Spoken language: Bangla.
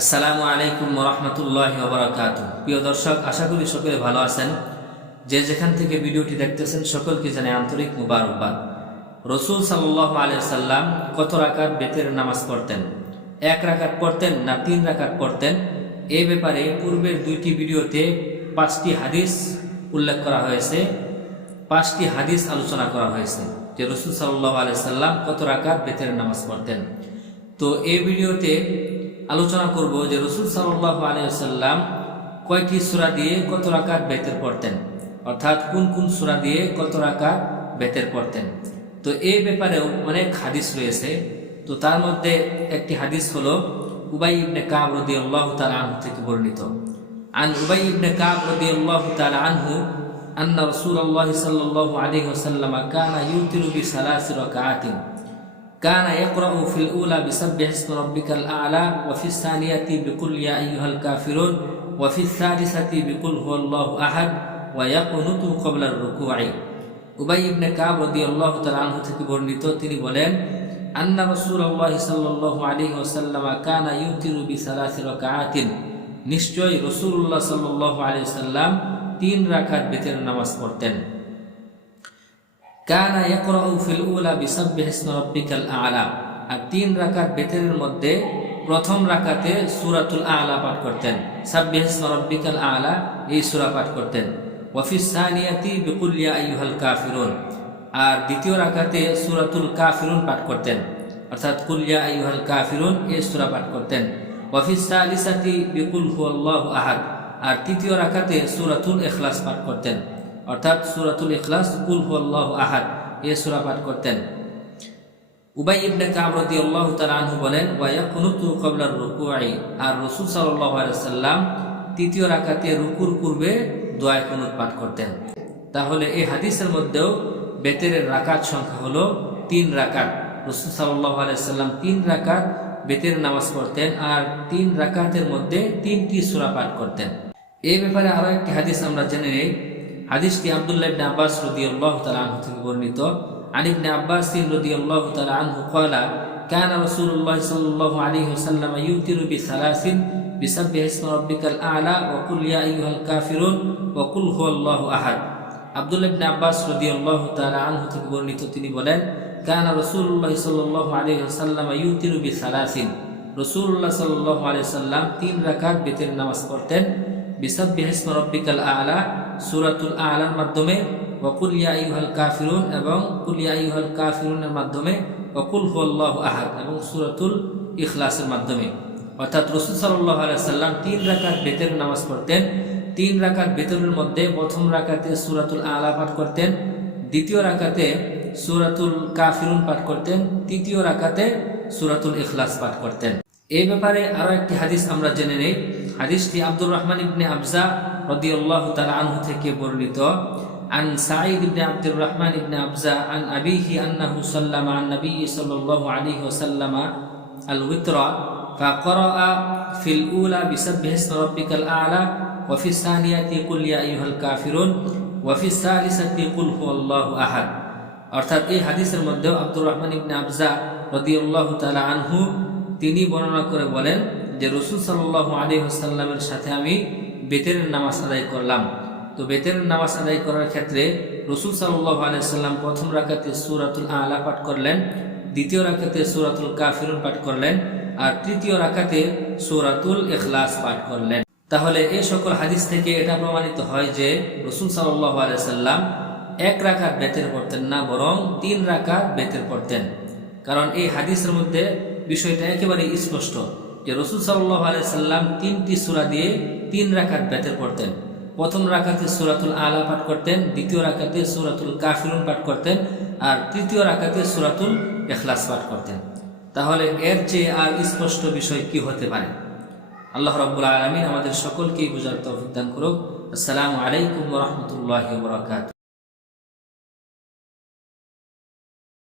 আসসালামু আলাইকুম রহমতুল্লাহ ববরকাত প্রিয় দর্শক, আশা করি সকলে ভালো আছেন। যে যেখান থেকে ভিডিওটি দেখতেছেন, সকলকে জানে আন্তরিক মুবারকবাদ। রসুল সাল্লাহ আলিয়া সাল্লাম কত রাকাত বেতের নামাজ পড়তেন? এক রাকাত পড়তেন না তিন রাকাত পড়তেন? এ ব্যাপারে পূর্বের দুইটি ভিডিওতে পাঁচটি হাদিস উল্লেখ করা হয়েছে। পাঁচটি হাদিস আলোচনা করা হয়েছে যে রসুল সাল্লাহ আলিয়া সাল্লাম কত রাকাত বেতের নামাজ পড়তেন। তো এই ভিডিওতে আলোচনা করব যে রসুল সাল্লাহ আলিয়াল্লাম কয়টি সুরা দিয়ে কত রাকাত বেতের পড়তেন অর্থাৎ কোন কোন সুরা দিয়ে কত রাকাত বেতের পড়তেন তো এই ব্যাপারেও অনেক হাদিস রয়েছে তো তার মধ্যে একটি হাদিস হলো উবাই ইবনে কাব রদি আল্লাহ তালা আনহু থেকে বর্ণিত عن أبي بن كعب رضي الله تعالى عنه أن رسول الله صلى الله عليه وسلم كان يوتر بثلاث ركعات কানা ইয়াকরা ফিল উলা বিসাব্বিহ ইসমা রাব্বিকাল আলা ওয়া ফিস সানিয়াতি বিকুল ইয়া আইয়ুহাল কাফিরুন ওয়া ফিস সাদিসাতি বিকুল হুয়াল্লাহু আহাদ ওয়া ইয়াকুনুতু ক্বাবলা রুকুই উবাই ইবনে কাব রাদিয়াল্লাহু তাআলা আনহু থেকে বর্ণিত, তিনি বলেন, আন্না রাসূলুল্লাহ সাল্লাল্লাহু আলাইহি ওয়াসাল্লাম কানা ইউতিরু বিসালাসি কাতিন নিশ্চয় রসুল্লাহ সাল্লাহ আলিয়া সাল্লাম তিন রাখাত বেতের নামাজ পড়তেন। কানা ইয়াকরাউ ফিল উলা বিসাব্বিহ ইসমা রাব্বিকাল আ'লা। আর তিন রাকাত বেতের মধ্যে প্রথম রাকাতে সূরাতুল আ'লা পাঠ করতেন। সাব্বিহ ইসমা রাব্বিকাল আ'লা এই সূরা পাঠ করতেন। ওয়াফিস সানিয়াতি বিকুল ইয়া আইয়ুহাল কাফিরুন। আর দ্বিতীয় রাকাতে সূরাতুল কাফিরুন পাঠ করতেন। অর্থাৎ কুল ইয়া আইয়ুহাল কাফিরুন এই সূরা পাঠ করতেন। ওয়াফিস সালিসাতি বিকুল হুয়াল্লাহু আহাদ। আর তৃতীয় রাকাতে সুরাতুল ইখলাস পাঠ করতেন। অর্থাৎ সুরাতুল ইখলাস, কুল হুয়াল্লাহু আহাদ, এ সূরা পাঠ করতেন। উবাই ইবনে কাব রাদিয়াল্লাহু তাআলা আনহু বলেন, ওয়া ইয়াকুনুতু ক্বাবলা রুকুই আর রাসূল আলাইহি সাল্লাম তৃতীয় রাকাতে রুকুর পূর্বে দোয়া কুনুত পাঠ করতেন। তাহলে এই হাদিসের মধ্যেও বেতের রাকাত সংখ্যা হলো তিন রাকাত। রসুল আলাইহি সাল্লাম তিন রাকাত বেতের নামাজ পড়তেন আর তিন রাকাতের মধ্যে তিনটি সূরা পাঠ করতেন। এই ব্যাপারে আরও একটি হাদিস আমরা জেনে নেই। হাদিসটি আব্দুল্লাহ ইবনে আব্বাস রাদিয়াল্লাহু তাআলা আনহু থেকে বর্ণিত عن ابن عباس رضي الله تعالى عنه قال كان رسول الله صلى الله عليه وسلم يوتر بثلاث بسبح اسم ربك الأعلى وقل يا أيها الكافرون وقل هو الله أحد আব্দুল্লাহ ইবনে আব্বাস রাদিয়াল্লাহু তাআলা আনহু থেকে বর্ণিত তিনি বলেন কানা রাসূলুল্লাহ সাল্লাল্লাহু আলাইহি ওয়াসাল্লাম ইউতিরু বিসালাসিন রাসূলুল্লাহ সাল্লাল্লাহু আলাইহি সাল্লাম তিন রাকাত বেতের নামাজ পড়তেন বিসাব্বিহ ইসমা রাব্বিকাল আ'লা, সূরাতুল আ'লার মাধ্যমে ওয়াকুল ইয়া আইয়ুহাল কাফিরুন, এবং কুল ইয়া কাফিরুনের মাধ্যমে ওয়াকুল হুয়াল্লাহু আহাদ, এবং সূরাতুল ইখলাসের মাধ্যমে। অর্থাৎ রাসূল আলাইহি সাল্লাম তিন রাকাত বেতের নামাজ পড়তেন। তিন রাকাত বেতনের মধ্যে প্রথম রাকাতে সূরাতুল আ'লা পাঠ করতেন, দ্বিতীয় রাকাতে সূরাতুল কাফিরুন পাঠ করতেন, তৃতীয় রাকাতে সুরাতুল ইখলাস পাঠ করতেন। এই ব্যাপারে আরও একটি হাদিস আমরা জেনে নেই। হাদিসটি আব্দুর রহমান ইবনে আবজা রাদিয়াল্লাহু তাআলা আনহু থেকে বর্ণিত عن سعيد بن عبد الرحمن بن أبزة عن أبيه أنه صلى مع النبي صلى الله عليه وسلم الوتر فقرأ في الأولى بسبح اسم ربك الأعلى وفي الثانية قل يا أيها الكافرون وفي الثالثة قل هو الله أحد অর্থাৎ এই হাদিসের মধ্যেও আব্দুর রহমান ইবনে আবজা রদিউল্লাহ তালা আনহু তিনি বর্ণনা করে বলেন যে রসুল সাল্লাহ আলী হাসাল্লামের সাথে আমি বেতের নামাজ আদায় করলাম। তো বেতের নামাজ আদায় করার ক্ষেত্রে রসুল সাল্লাহ আলাইসাল্লাম প্রথম রাখাতে সুরাতুল আলা পাঠ করলেন, দ্বিতীয় রাখাতে সুরাতুল কাফিরুল পাঠ করলেন, আর তৃতীয় রাখাতে সুরাতুল এখলাস পাঠ করলেন। তাহলে এই সকল হাদিস থেকে এটা প্রমাণিত হয় যে রসুল সাল্লাহ আলাইসাল্লাম এক রাকাত বেতের পড়তেন না, বরং তিন রাকাত বেতের পড়তেন। কারণ এই হাদিসের মধ্যে বিষয়টা একেবারে স্পষ্ট। যে রসুল সাল্লাহ আলাইসাল্লাম তিনটি সুরা দিয়ে তিন রাকাত বেতের পড়তেন। প্রথম রাখাতে সুরাতুল আলা পাঠ করতেন, দ্বিতীয় রাখাতে সুরাতুল কাফিরুন পাঠ করতেন আর তৃতীয় রাখাতে সুরাতুল এখলাস পাঠ করতেন। তাহলে এর চেয়ে আর স্পষ্ট বিষয় কি হতে পারে? আল্লাহ রব্বুল আলমিন আমাদের সকলকেই বুঝার তৌফিক করুক। আসসালামু আলাইকুম রহমতুল্লাহ বরকাত